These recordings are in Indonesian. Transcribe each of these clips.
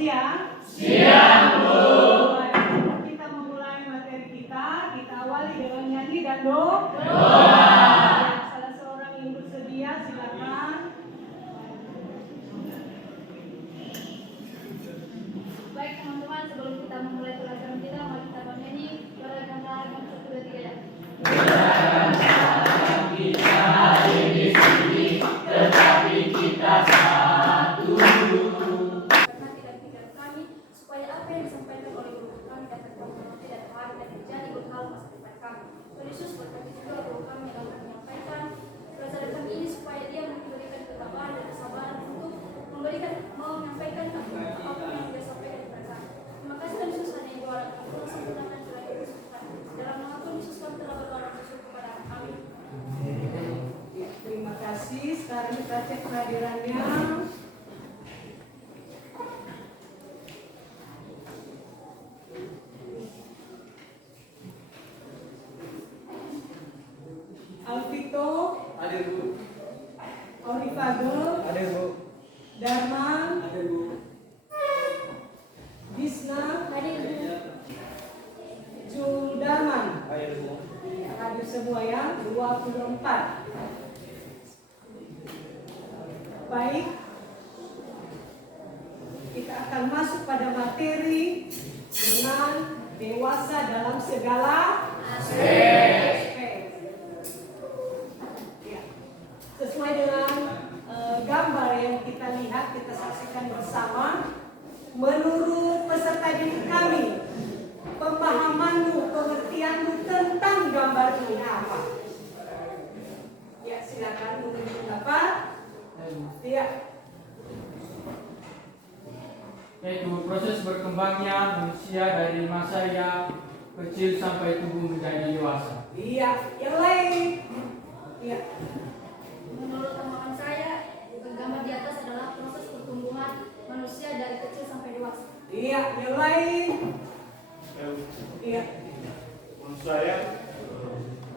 Siap? Siap, Bu. Baik, sebelum kita memulai materi kita awali dengan nyanyi dan doa. Salah seorang yang bersedia, silakan. Baik teman-teman, sebelum kita memulai pelajaran kita, mari kita bernyanyi Beragam-ragam 1, 2, 3 ya. Beragam kita ada di sini, tetapi kita satu. Karena tidak pikir kami, supaya apa yang disampaikan oleh guru kami dapat bermanfaat dan hari dan menjadi bekal masa depan kami. Tuhan Yesus berkati juga guru kami yang akan menyampaikan pelajaran kami ini supaya dia memberikan ketabahan dan kesabaran untuk menyampaikan apa yang dia sampaikan kepada kami. Terima kasih Tuhan Yesus, hanya yang doa kami telah sempurnakan Tuhan Yesus. Dalam nama Tuhan Yesus kami telah berdoa dan bersyukur kepada Amin. Ya, terima kasih. Sekarang kita cek kehadirannya. Alvito, Hadir, Bu. Aurifagel, Hadir, Bu. Darman, Hadir, Bu. Bisna, Hadir Bu. Juldarman. Hadir, Bu. Hadir semua ya, 24. Baik, kita akan masuk pada materi dengan dewasa dalam segala aspek. Ya. Sesuai dengan gambar yang kita lihat, kita saksikan bersama. Menurut peserta didik kami, pemahamanmu, pengertianmu tentang gambar ini apa? Ya, silakan menurut pendapat. Ya. Yaitu proses berkembangnya manusia dari masa yang kecil sampai tubuh menjadi dewasa. Iya, yang lain. Iya. Menurut pemahaman saya, gambar di atas adalah proses pertumbuhan manusia dari kecil sampai dewasa. Iya, yang lain. Iya. Menurut saya,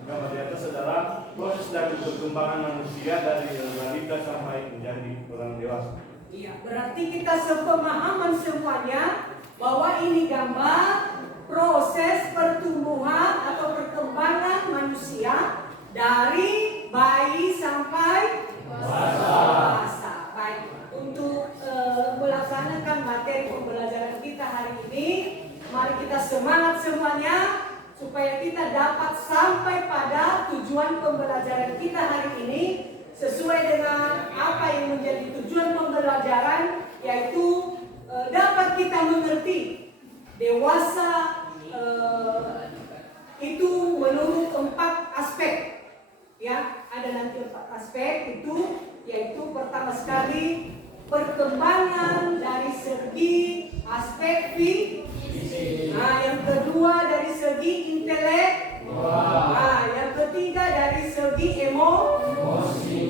gambar di atas adalah proses dari perkembangan manusia dari balita sampai menjadi orang dewasa. Iya, berarti kita sepemahaman semuanya bahwa ini gambar proses pertumbuhan atau perkembangan manusia dari bayi sampai dewasa. Baik, untuk melaksanakan materi pembelajaran kita hari ini, mari kita semangat semuanya supaya kita dapat sampai pada tujuan pembelajaran kita hari ini sesuai dengan apa yang menjadi tujuan pembelajaran, yaitu dapat kita mengerti dewasa itu menurut 4 aspek. Ya, ada nanti 4 aspek itu, yaitu pertama sekali perkembangan dari segi aspek fisik. Nah, yang kedua dari segi intelek. Nah, yang ketiga dari segi emosi.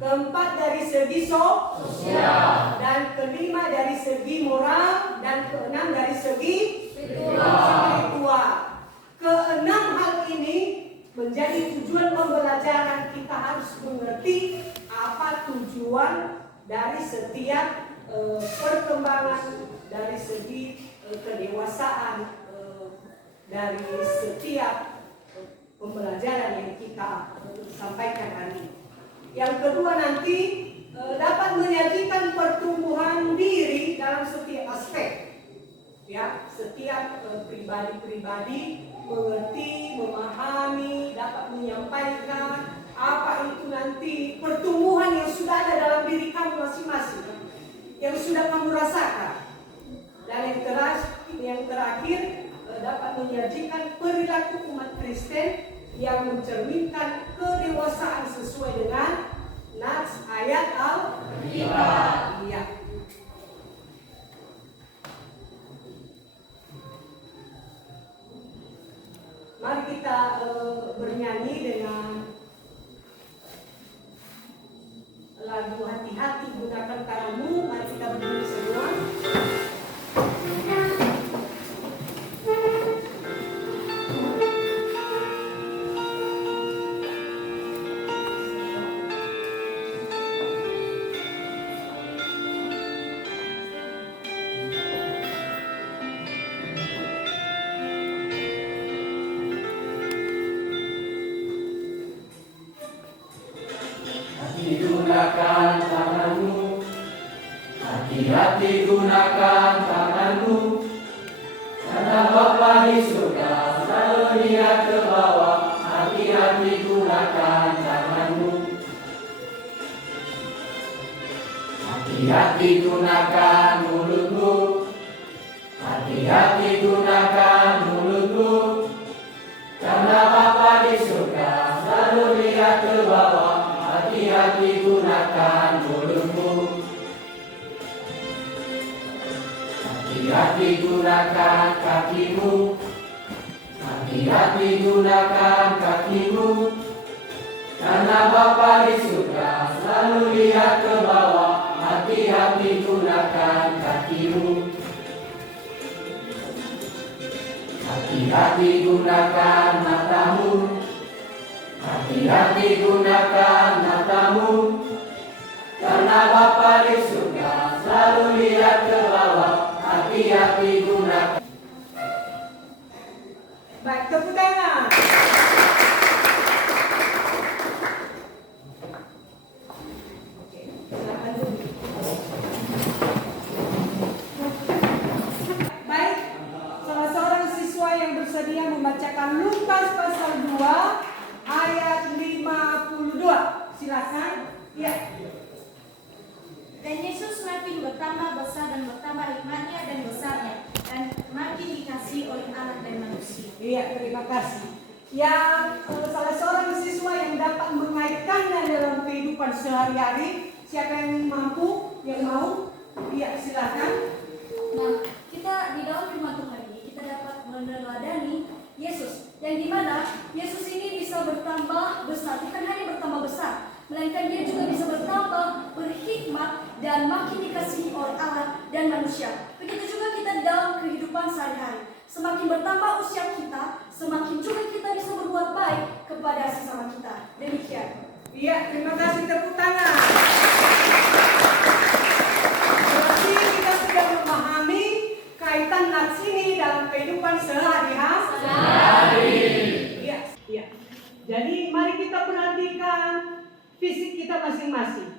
Keempat dari segi sosial. Dan kelima dari segi moral. Dan keenam dari segi spiritual. Keenam hal ini menjadi tujuan pembelajaran. Kita harus mengerti apa tujuan dari setiap perkembangan dari segi kedewasaan dari setiap pembelajaran yang kita sampaikan hari ini. Yang kedua nanti dapat menyajikan pertumbuhan diri dalam setiap aspek. Ya, setiap pribadi-pribadi mengerti, memahami, dapat menyampaikan apa itu nanti pertumbuhan yang sudah ada dalam diri kamu masing-masing, yang sudah kamu rasakan. Dan yang terakhir dapat menyajikan perilaku umat Kristen yang mencerminkan kedewasaan sesuai dengan nas ayat Al-Qur'an. Iya. Mari kita bernyanyi dengan lagu Hati-hati Gunakan Tanganmu. Mari kita bernyanyi semua. Hati-hati gunakan tanganmu, karena Bapa di surga selalu lihat ke bawah. Hati-hati gunakan tanganmu. Hati-hati gunakan mulutmu. Hati-hati gunakan mulutmu, karena Bapa di surga selalu lihat ke bawah. Hati-hati gunakan mulutmu. Hati-hati gunakan kakimu. Hati-hati gunakan kakimu, karena Bapa di surga selalu lihat ke bawah. Hati-hati gunakan kakimu. Hati-hati gunakan matamu. Hati-hati gunakan matamu, karena Bapa di surga selalu lihat ke bawah. Hati-hati gunakan. Baik, tepuk tangan. Oke, silakan dulu. Baik, salah seorang siswa yang bersedia membacakan Lukas pasal 2 ayat 52. Silakan. Ya. Dan Yesus makin bertambah besar dan bertambah hikmatnya dan besarnya, dan makin dikasihi oleh Allah dan manusia. Iya, terima kasih. Yang salah seorang siswa yang dapat mengaitkannya dalam kehidupan sehari-hari, siapa yang mampu, yang mau? Iya, silakan. Nah, kita di dalam firman Tuhan ini kita dapat meneladani Yesus, yang dimana Yesus ini bisa bertambah besar, bukan hanya bertambah besar, melainkan dia juga bisa bertambah berhikmat dan makin dikasihi oleh Allah dan manusia. Begitu juga kita di dalam kehidupan sehari-hari. Semakin bertambah usia kita, semakin juga kita bisa berbuat baik kepada sesama kita. Demikian. Iya, terima kasih, tepuk tangan. Berarti kita sudah memahami kaitan nats ini dalam kehidupan sehari-hari. Iya, iya. Jadi mari kita perhatikan fisik kita masing-masing.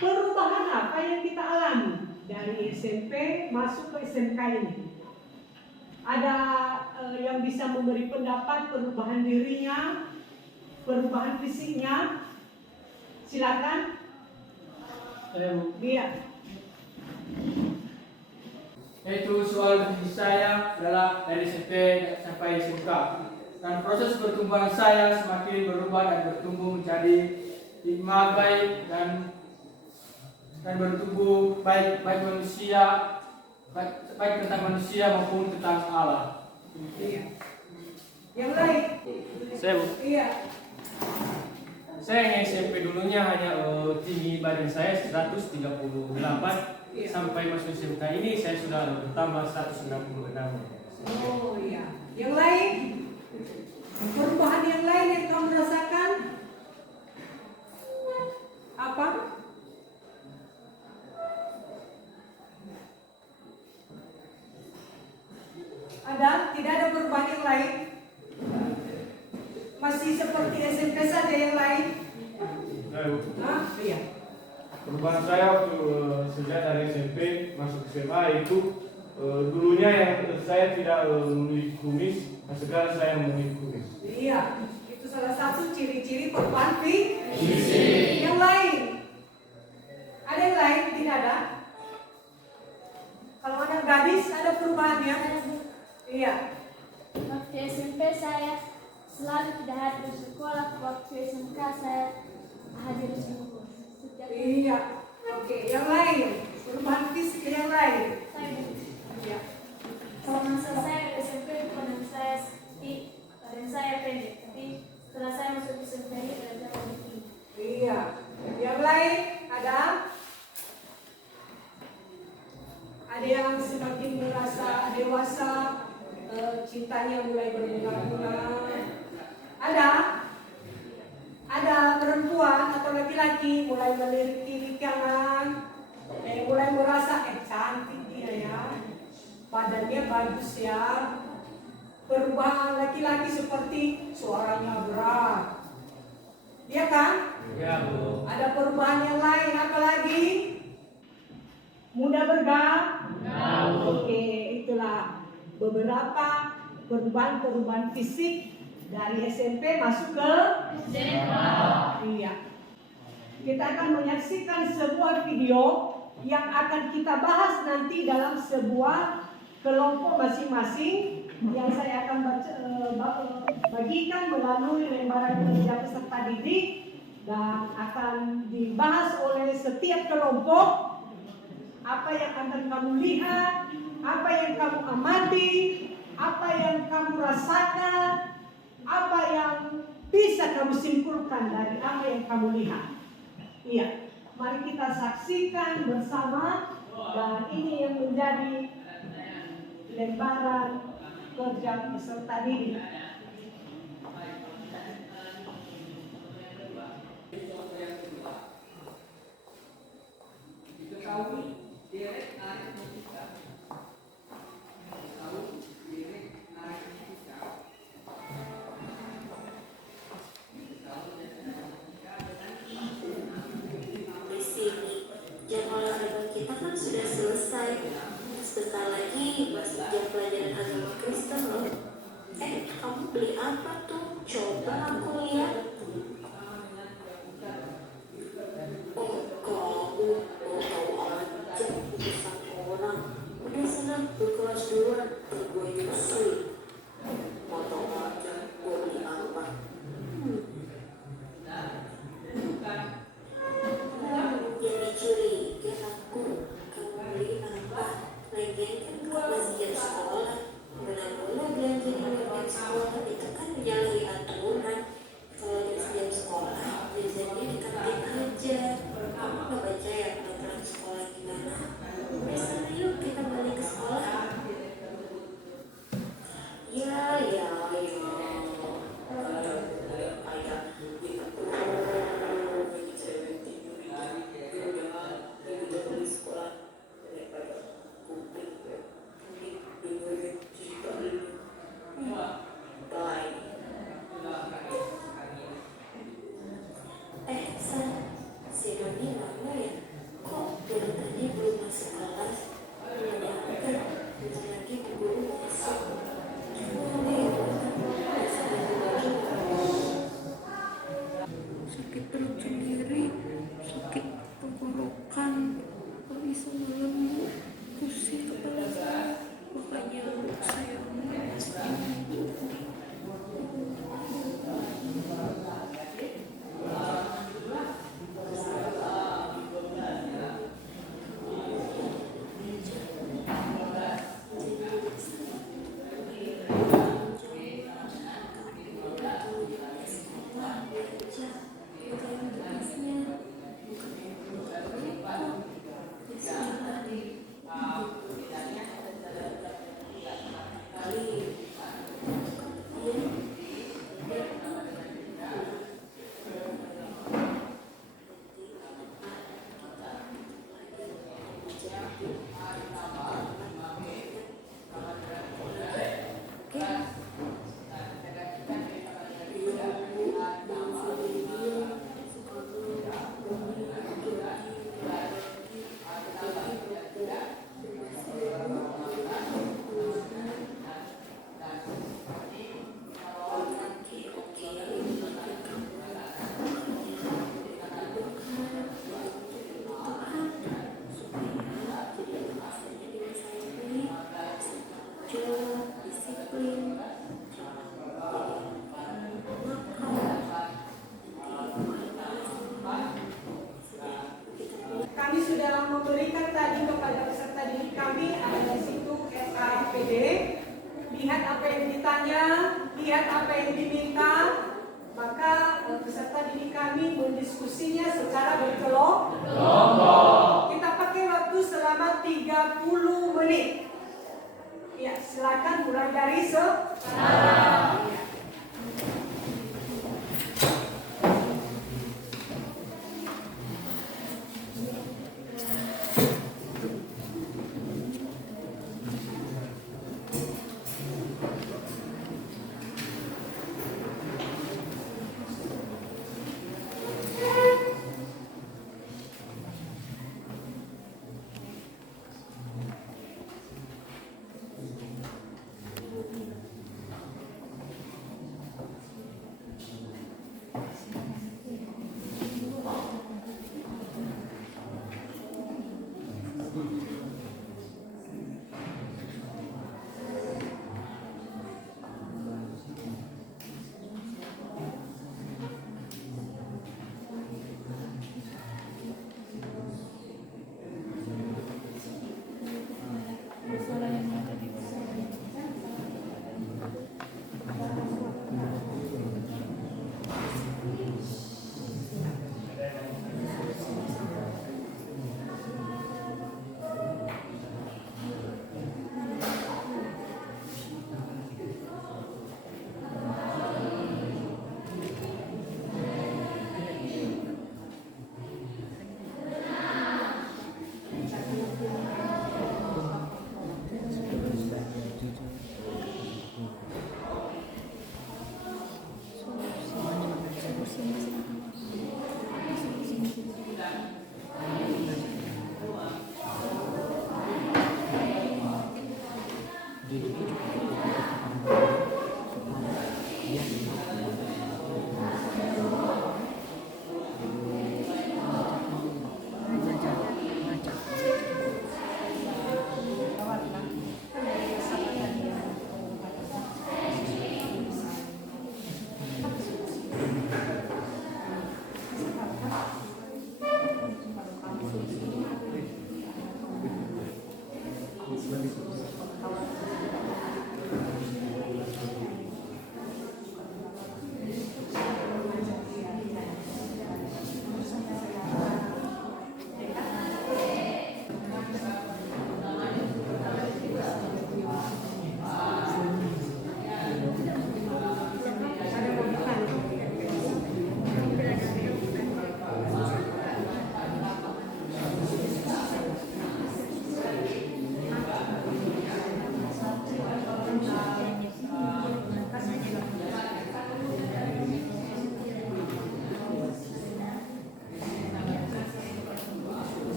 Perubahan apa yang kita alami dari SMP masuk ke SMK ini? Ada yang bisa memberi pendapat perubahan dirinya, perubahan fisiknya? Silakan. Iya. Yaitu soal saya adalah dari SMP sampai SMK, dan proses pertumbuhan saya semakin berubah dan bertumbuh menjadi hikmat baik dan bertumbuh baik manusia, baik tentang manusia maupun tentang Allah. Iya. Yang lain? Iya. Saya yang SMP dulunya hanya tinggi badan saya 138, Iya. sampai masuk SMK ini saya sudah bertambah 166. Oh iya. Yang lain? Perubahan yang lain yang kamu rasakan? Apa? Ada? Tidak ada perubahan yang lain? Masih seperti SMP saja yang lain? Hah? Iya. Perubahan saya waktu sejak dari SMP masuk SMA itu dulunya yang saya tidak memiliki kumis, nah sekarang saya memiliki kumis. Iya, itu salah satu ciri-ciri perubahan fisik. Yang lain? Ada yang lain? Tidak ada? Kalau anak gadis ada perubahannya? Iya. Waktu SMP saya selalu tidak hadir sekolah, waktu SMK saya hadir semua. Iya. Oke, yang lain? Perubahan fisik yang lain? Iya. Kalau masa saya di SMP badan saya badan saya pendek, tapi setelah saya masuk di SMP ini badan saya lebih tinggi. Iya. Yang lain ada? Ada yang semakin merasa dewasa, cintanya mulai berbunga-bunga. Ada? Ada perempuan atau laki-laki mulai melirik kiri kanan, mulai merasa cantik dia ya, badannya bagus ya. Perubahan laki-laki seperti suaranya berat, ya kan? Ya, Bu. Ada perubahan yang lain apa lagi? Mudah bergaul. Oke, itulah beberapa perubahan-perubahan fisik dari SMP masuk ke SMA. Iya. Kita akan menyaksikan sebuah video yang akan kita bahas nanti dalam sebuah kelompok masing-masing yang saya akan bagikan melalui lembaran kerja peserta didik dan akan dibahas oleh setiap kelompok. Apa yang akan kamu lihat, apa yang kamu amati, apa yang kamu rasakan, apa yang bisa kamu simpulkan dari apa yang kamu lihat. Iya, mari kita saksikan bersama, dan ini yang menjadi lembaran kerja peserta didik. Jam olahraga kita kan sudah selesai. Sebentar lagi masuk jam pelajaran agama Kristen loh. Kamu beli apa tuh? Coba aku lihat. Oh, kamu mau tahu aja urusan orang. Udah senang berkelas duluan, gue nyusul. Mau tahu aja gue beli apa? Jadi curiga aku, kamu beli apa? Lagian kan kau masih jam sekolah. Benar-benar belanja di jam sekolah itu kan menyalahi aturan. Kalau jam sekolah, biasanya di kantin aja. Kamu gak baca ya peraturan sekolah gimana? Besok yuk kita balik ke sekolah. Ya. San, si Doni mana ya? Kok dari tadi belum masuk kelas? Ada apa? Bentar lagi Bu Guru mau masuk. Sakit perut sendiri, sakit tenggorokan, kok bisa malam pusing kepala saya, makanya saya Kami sudah memberikan tadi kepada peserta didik kami, ada di situ SAPD. Lihat apa yang ditanya, lihat apa yang diminta, maka peserta didik kami mendiskusinya secara berkelompok. Kita pakai waktu selama 30 menit. Ya, silakan mulai dari sekarang. Ya.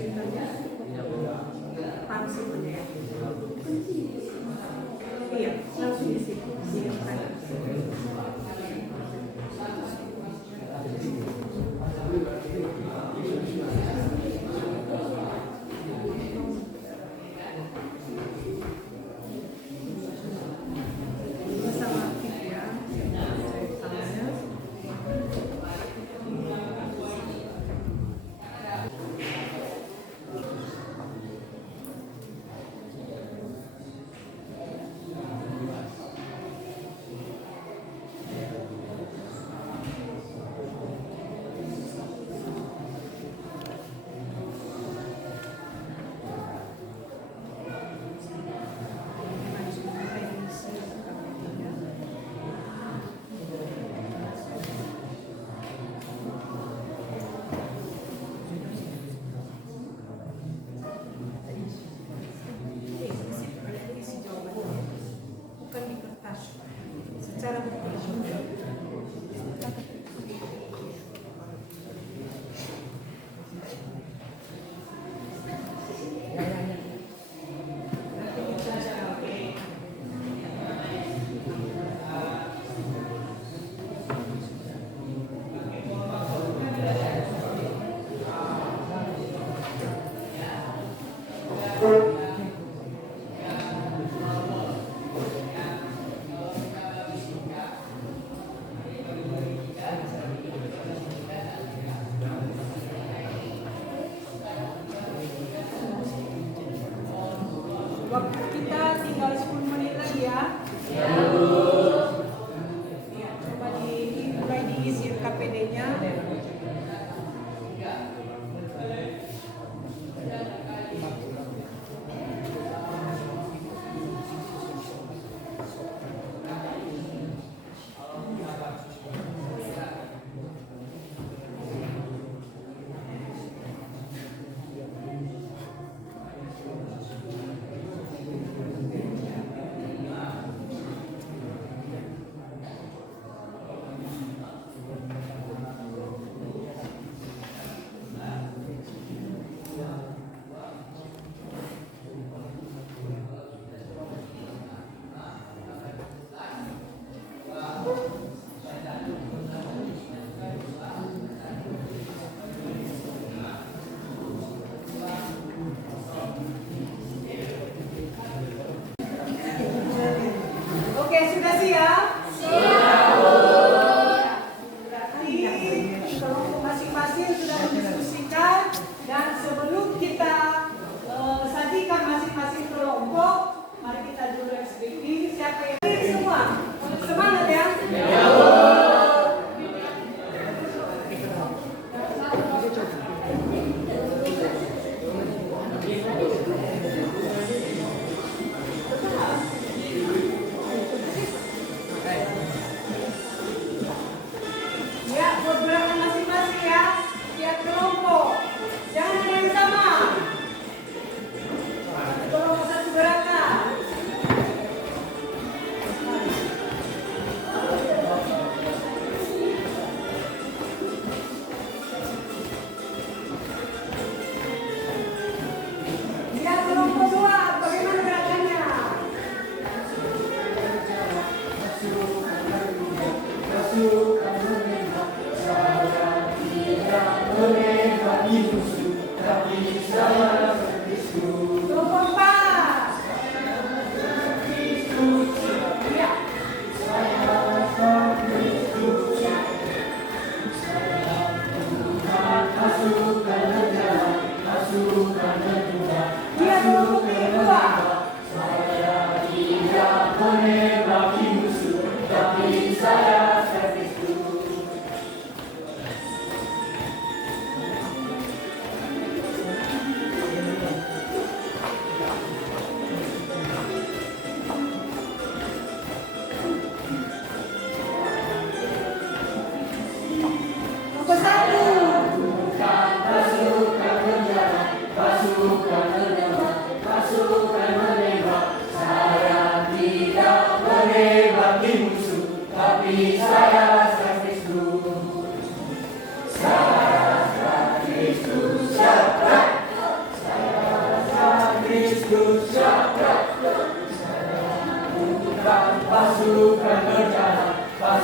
printernya? Langsung aja ya. Iya, langsung isi. Sama aktif ya. Tangannya. Isi jawabannya, bukan di kertas, secara berkelanjutan. Waktu kita tinggal 10 menit lagi ya. Ya, coba mulai diisi KPD-nya.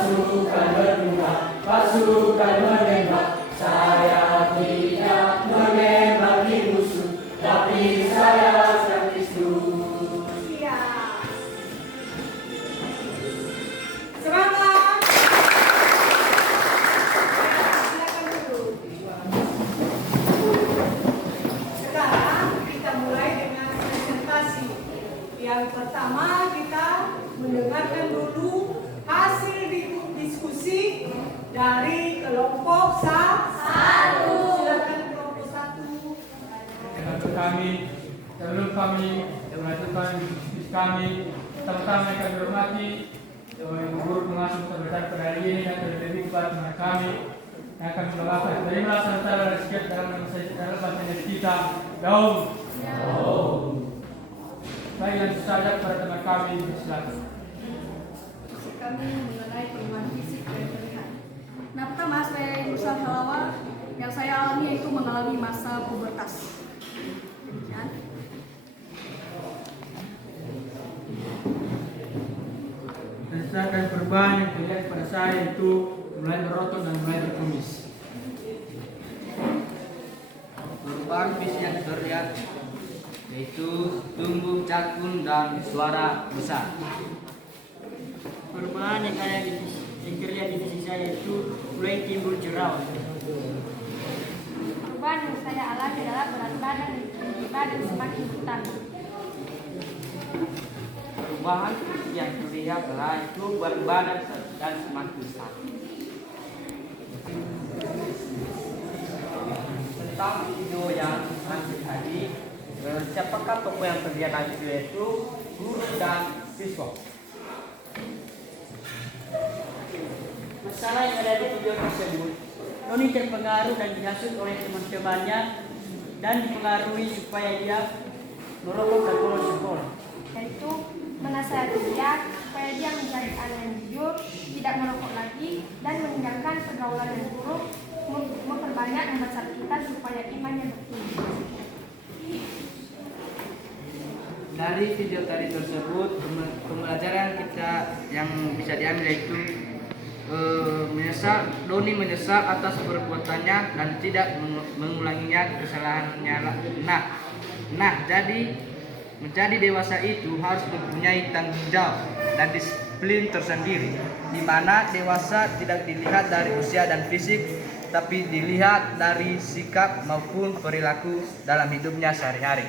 pasukan berdua, pasukan menembak. Saya tidak menembaki musuh, tapi saya sang Kristus. Iya. Semangat. Silakan dulu. Sekarang kita mulai dengan presentasi. Yang pertama kita mendengarkan dulu hasil diskusi dari kelompok satu. Silakan kelompok satu. Sebelum kami melanjutkan diskusi kami, pertama-tama kami hormati guru pengasuh terbesar pada hari ini dan terlebih kepada teman kami yang akan membawakan. Terimalah sementara rezeki dalam bahasa kita. Daum. Baik, langsung saja kepada teman kami, silakan. Kami mengenai perubahan fisik dan terlihat. Nah, pertama saya Nursan Halawa, yang saya alami yaitu mengalami masa pubertas. Demikian. Berdasarkan perubahan yang terlihat pada saya itu mulai berotot dan mulai berkumis. Perubahan fisik yang terlihat yaitu tumbuh cakun dan suara besar. Perubahan yang terlihat di fisik saya itu mulai timbul jerawat. Perubahan yang saya alami adalah berat badan semakin bertambah. Perubahan yang terlihat adalah itu berat badan dan semakin besar. Tentang video yang nanti tadi, siapakah tokoh yang terlihat nanti yaitu guru dan siswa? Masalah yang ada di video tersebut, Noni terpengaruh dan dihasut oleh teman-temannya dan dipengaruhi supaya dia merokok dan bolos sekolah. Yaitu menasihati dia supaya dia menjadi anak yang jujur, tidak merokok lagi, dan meninggalkan pergaulan yang buruk, memperbanyak membaca Alkitab supaya imannya bertumbuh. Dari video tadi tersebut, pembelajaran kita yang bisa diambil yaitu Doni menyesal atas perbuatannya dan tidak mengulanginya kesalahannya. Jadi menjadi dewasa itu harus mempunyai tanggung jawab dan disiplin tersendiri, di mana dewasa tidak dilihat dari usia dan fisik, tapi dilihat dari sikap maupun perilaku dalam hidupnya sehari-hari.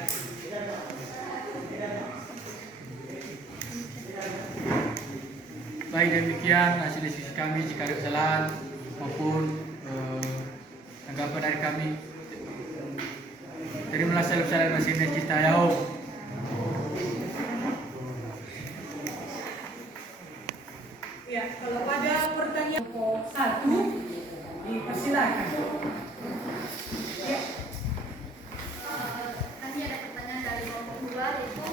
Baik, demikian hasil diskusi kami. Jika ada kesalahan maupun tanggapan dari kami, terimalah salam masih kita ya. Ya, kalau ada pertanyaan kelompok satu, dipersilakan. Ya. Nanti ada pertanyaan dari kelompok 2, yaitu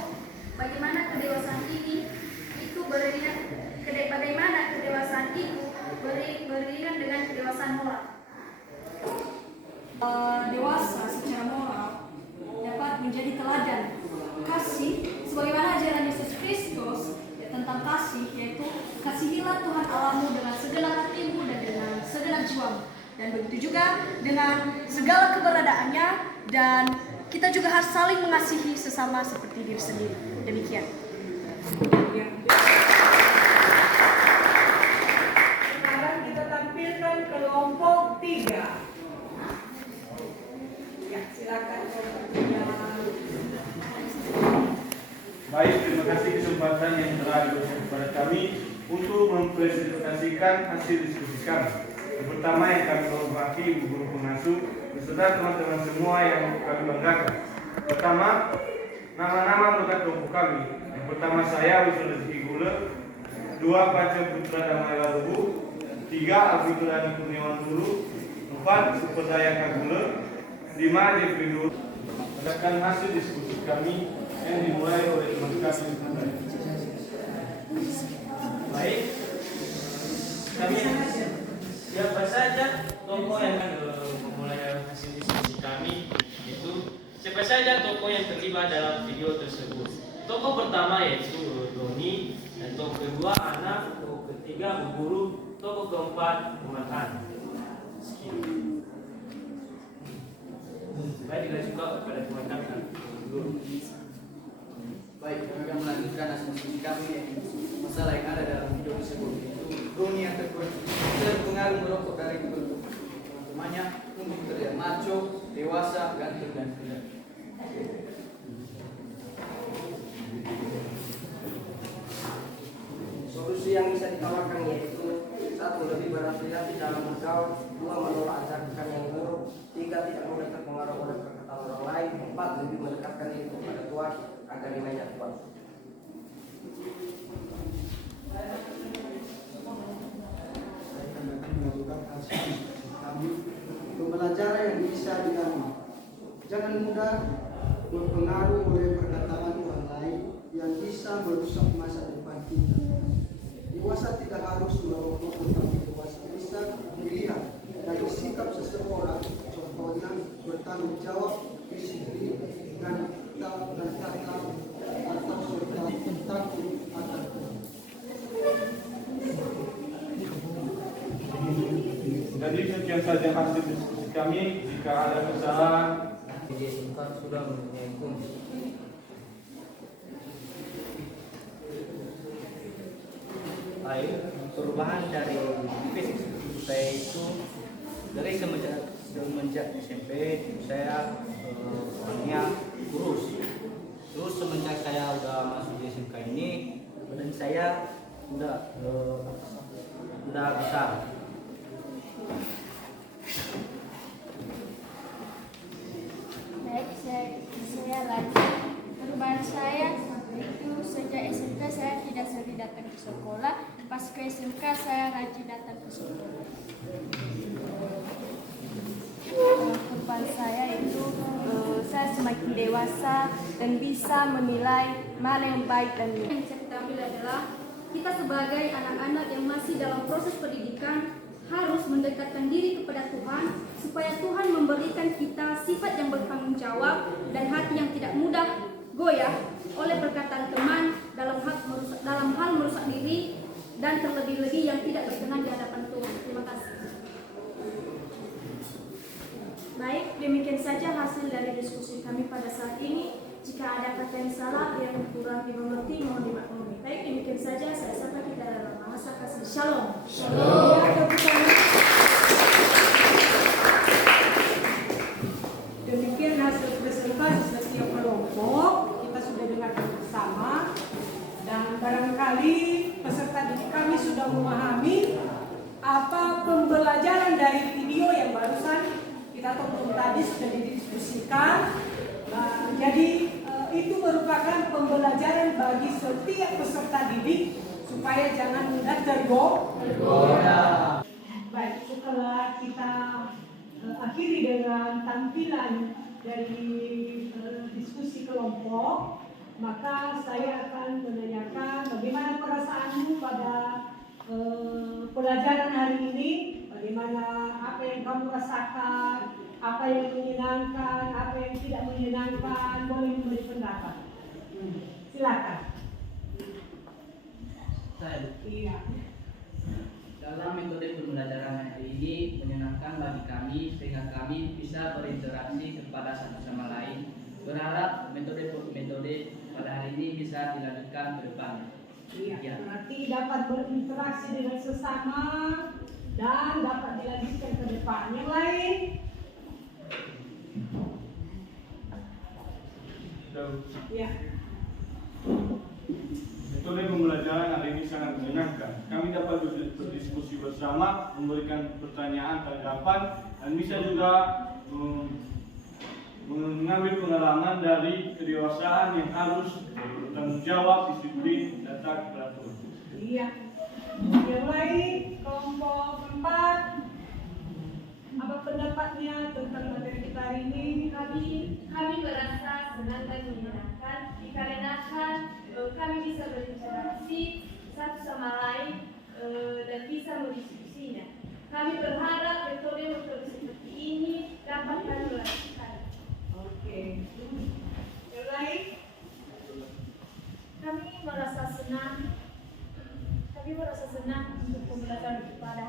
bagaimana kedewasaan ini itu bagaimana kedewasaan itu beriringan dengan kedewasaan moral. Dewasa secara moral dapat menjadi teladan kasih sebagaimana ajaran Yesus Kristus tentang kasih, yaitu kasihilah Tuhan Allahmu dengan segenap hatimu dan dengan segenap jiwamu, dan begitu juga dengan segala keberadaannya, dan kita juga harus saling mengasihi sesama seperti diri sendiri. Demikian. Sekarang kita tampilkan kelompok 3. Ya, silakan kelompok 3. Baik, terima kasih kesempatan yang telah diberikan kepada kami untuk mempresentasikan hasil diskusi kami. Yang pertama yang kami hormati guru pengasuh beserta teman-teman semua yang kami banggakan. Pertama, nama-nama anggota kelompok kami. Yang pertama saya Wisnu Rezeki Gule, 2 Panca Putra Damai Labubu, 3 Alfiturani Kurniawan Dulu, 4 Superdaya Kagule, 5 Jeffrey Dulu. Berdasarkan hasil diskusi kami yang dimulai oleh teman kami. Baik, kami siapa saja tokoh yang memulai hasil diskusi kami itu siapa saja tokoh yang terlibat dalam video tersebut. Tokoh pertama yaitu Doni, dan tokoh kedua Anak, tokoh ketiga guru, Topik keempat, pemetaan skill. Baik, dilanjutkan kepada teman kami. Baik, kami akan melanjutkan hasil diskusi kami yang masalah yang ada dalam video tersebut, yaitu dunia terpengaruh merokok dari teman-temannya untuk terlihat maco, dewasa, ganteng dan keren. Solusi yang bisa ditawarkan yaitu: 1. Lebih berhati-hati dalam bergaul. 2. Menolak ajakan yang buruk. 3. Tidak mudah terpengaruh oleh perkataan orang lain. 4. Lebih mendekatkan diri kepada Tuhan agar imannya kuat. Saya akan melakukan hasil kami pembelajaran yang bisa dilalui. Jangan mudah berpengaruh oleh perkataan orang lain yang bisa merusak masa depan kita. Dewasa tidak harus merokok, tetapi dewasa bisa melihat dari sikap seseorang, contohnya bertanggung jawab, disiplin, dan tata atau serta takut akan Tuhan. Jadi sekian saja hasil diskusi kami. Jika ada kesalahan, Sudah mempunyai kunci. Baik, perubahan dari fisik saya itu dari semenjak SMP saya orangnya kurus. Terus semenjak saya udah masuk di SMK ini, badan saya udah besar. Baik, saya lanjut. Perubahan saya itu sejak SMK saya tidak sering datang ke sekolah. Pas ke SMK saya rajin datang ke sekolah. Perubahan saya itu saya semakin dewasa dan bisa menilai mana yang baik dan yang bisa kita ambil adalah kita sebagai anak-anak yang masih dalam proses pendidikan harus mendekatkan diri kepada Tuhan supaya Tuhan memberikan kita sifat yang bertanggung jawab dan hati yang tidak mudah goyah oleh perkataan teman dalam hal merusak diri dan terlebih-lebih yang tidak berkenan di hadapan Tuhan. Terima kasih. Baik, demikian saja hasil dari diskusi kami pada saat ini. Jika ada kata yang salah yang kurang dimengerti, mohon dimaklumi. Baik, demikian saja. Saya sapa kita dalam bahasa kasih. Shalom. Shalom. Demikian hasil presentasi setiap kelompok kita sudah dengarkan bersama, dan barangkali peserta didik kami sudah memahami apa pembelajaran dari video yang barusan kita tonton tadi sudah didiskusikan. Jadi itu merupakan pembelajaran bagi setiap peserta didik supaya jangan mudah tergoda. Baik, setelah kita akhiri dengan tampilan dari diskusi kelompok, maka saya akan menanyakan bagaimana perasaanmu pada pelajaran hari ini, bagaimana apa yang kamu rasakan, apa yang menyenangkan, apa yang tidak menyenangkan, boleh memberi pendapat. Silakan. Iya. Dalam metode pembelajaran hari ini menyenangkan bagi kami sehingga kami bisa berinteraksi kepada satu sama lain. Berharap metode pada hari ini bisa dilanjutkan ke depan. Iya. Berarti dapat berinteraksi dengan sesama dan dapat dilanjutkan ke depan. Yang lain? Ya. metode pembelajaran hari ini sangat menyenangkan. Kami dapat berdiskusi bersama, memberikan pertanyaan tanggapan, dan bisa juga mengambil pengalaman dari kedewasaan yang harus bertanggung jawab, disiplin, dan taat teratur. Iya. Yang lain, kelompok 4, apa pendapatnya tentang materi kita hari ini? Kami merasa senang dan menyenangkan dikarenakan kami bisa berinteraksi satu sama lain dan bisa mendiskusinya. Kami berharap metode-metode seperti ini dapat kami lakukan. Oke. Yang lain? Kami merasa senang untuk pembelajaran pada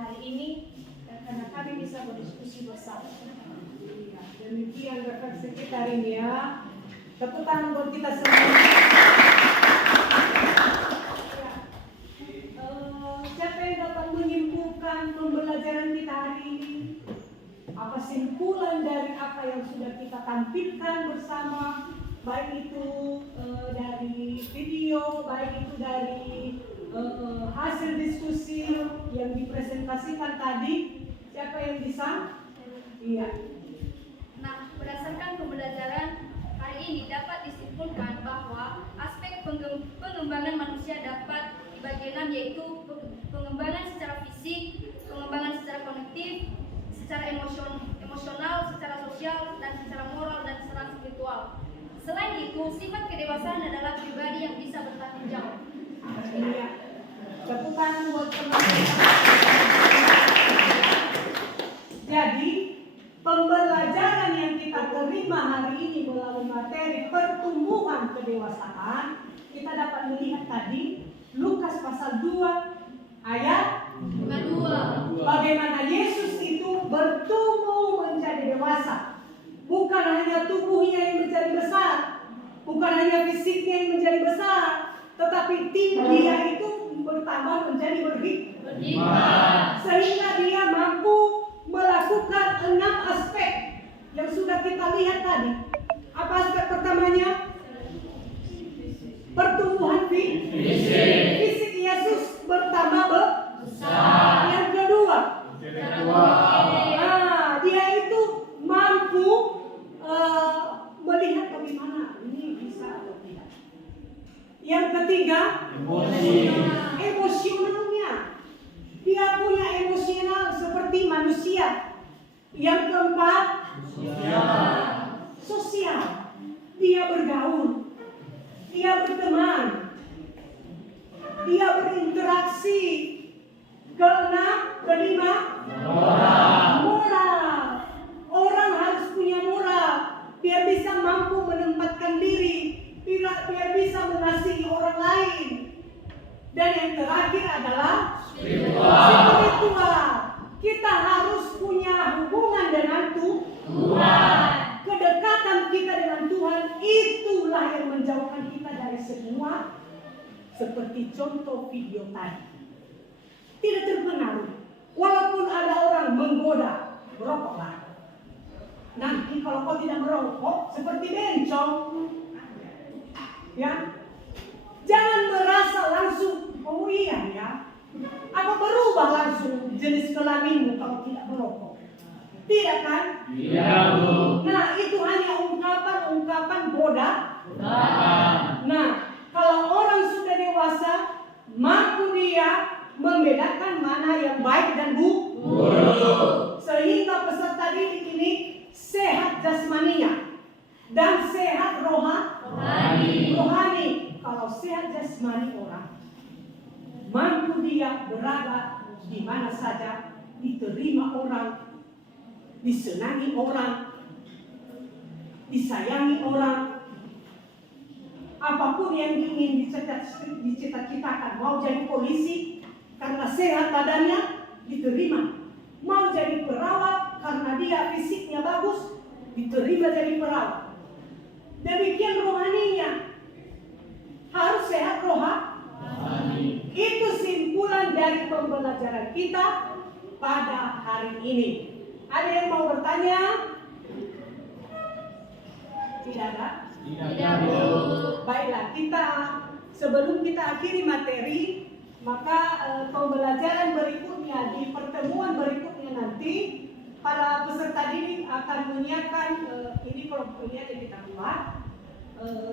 rekan sekretarinya. Tepuk tangan buat kita semua. Ya. Siapa yang dapat menyimpulkan pembelajaran kita hari ini? Apa simpulan dari apa yang sudah kita tampilkan bersama, baik itu dari video, baik itu dari hasil diskusi yang dipresentasikan tadi? Siapa yang bisa? Iya. Nah, berdasarkan pembelajaran hari ini dapat disimpulkan bahwa aspek pengembangan manusia dapat dibagi 6, yaitu pengembangan secara fisik, pengembangan secara kognitif, secara emosional, secara sosial, dan secara moral dan secara spiritual. Selain itu, sifat kedewasaan adalah pribadi yang bisa bertanggung jawab. Iya. Tepuk tangan buat teman-teman. Jadi, pembelajaran yang kita terima hari ini melalui materi pertumbuhan kedewasaan, kita dapat melihat tadi Lukas pasal 2 ayat 2. bagaimana Yesus itu bertumbuh menjadi dewasa. Bukan hanya tubuhnya yang menjadi besar, bukan hanya fisiknya yang menjadi besar, tetapi dia itu bertambah menjadi berhikmat. Sehingga dia mampu melakukan 6 aspek yang sudah kita lihat tadi. Apa aspek pertamanya? Pertumbuhan fisik Yesus bertambah besar. Yang kedua, dia itu mampu melihat bagaimana ini bisa atau tidak. Yang ketiga, emosionalnya. Dia punya emosional seperti manusia. Yang keempat, sosial. Dia bergaul. Dia berteman. Dia berinteraksi. Kelima, moral. Orang harus punya moral biar bisa mampu menempatkan diri, biar bisa mengasihi orang lain. Dan yang terakhir adalah spiritual. Kita harus punya hubungan dengan Tuhan. Kedekatan kita dengan Tuhan itulah yang menjauhkan kita dari semua, seperti contoh video tadi. Tidak terpengaruh. Walaupun ada orang menggoda, merokoklah. Nanti kalau kau tidak merokok, seperti bencong. Ya, jangan merasa langsung, oh iya ya, apa berubah langsung jenis kelaminmu kalau tidak merokok? Tidak kan? Iya, Bu. Nah, itu hanya ungkapan bodoh. Nah, kalau orang sudah dewasa, mampu dia membedakan mana yang baik dan buruk. Sehingga peserta didik ini sehat jasmaninya dan sehat rohani. Kalau sehat jasmani orang, mampu dia berada di mana saja, diterima orang, disenangi orang, disayangi orang. Apapun yang ingin dicita-citakan, mau jadi polisi karena sehat badannya, diterima. Mau jadi perawat karena dia fisiknya bagus, diterima jadi perawat. Demikian rohaninya, harus sehat rohani. Itu simpulan dari pembelajaran kita pada hari ini. Ada yang mau bertanya? Tidak ada? Tidak, Bu. Baiklah, sebelum kita akhiri materi, maka pembelajaran berikutnya di pertemuan berikutnya nanti para peserta didik akan menyiapkan ini kelompok ini aja kita buat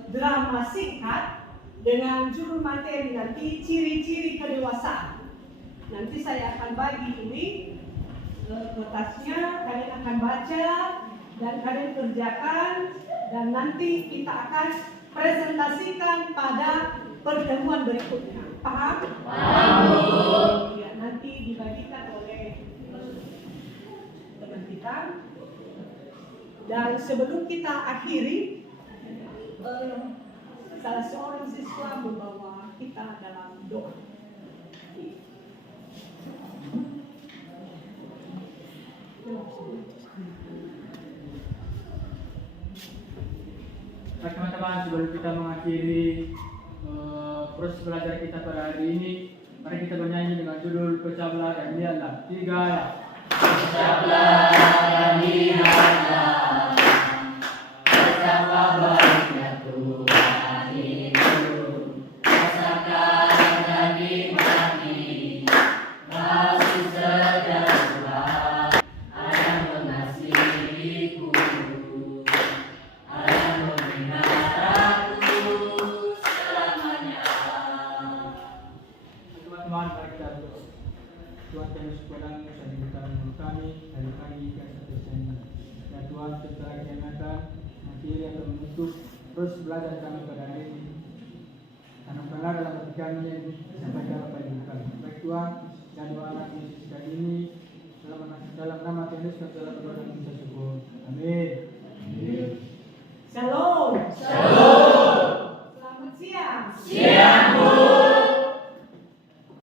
drama singkat dengan judul materi nanti ciri-ciri kedewasaan. Nanti saya akan bagi ini kertasnya, kalian akan baca dan kalian kerjakan dan nanti kita akan presentasikan pada pertemuan berikutnya. Paham? Paham. Ya, nanti dibagikan oleh teman kita. Dan sebelum kita akhiri, salah seorang siswa membawa kita dalam doa. Baik teman-teman, sebelum kita mengakhiri proses belajar kita pada hari ini, mari kita bernyanyi dengan judul Pecahlah dan Lihatlah. 3 ya. Pecahlah dan lihatlah, betapa baiknya Tuhan itu. Rasakan dan nikmati kasih setia Tuhan. Ada yang mengasihiku, ada yang memeliharaku selamanya. Teman-teman, mari kita berdoa. Tuhan kami sekarang bisa dibuka mulut kami dari pagi hingga sampai siang ini. Ya Tuhan, setelah kami akan akhiri atau menutup terus belajar kami pada hari ini. Tanamkanlah dalam hati kami yang disampaikan apa yang kami. Baik Tuhan, dan doa anak Yesus kali ini dalam nama Tuhan Yesus kami telah berdoa dan mengucap syukur.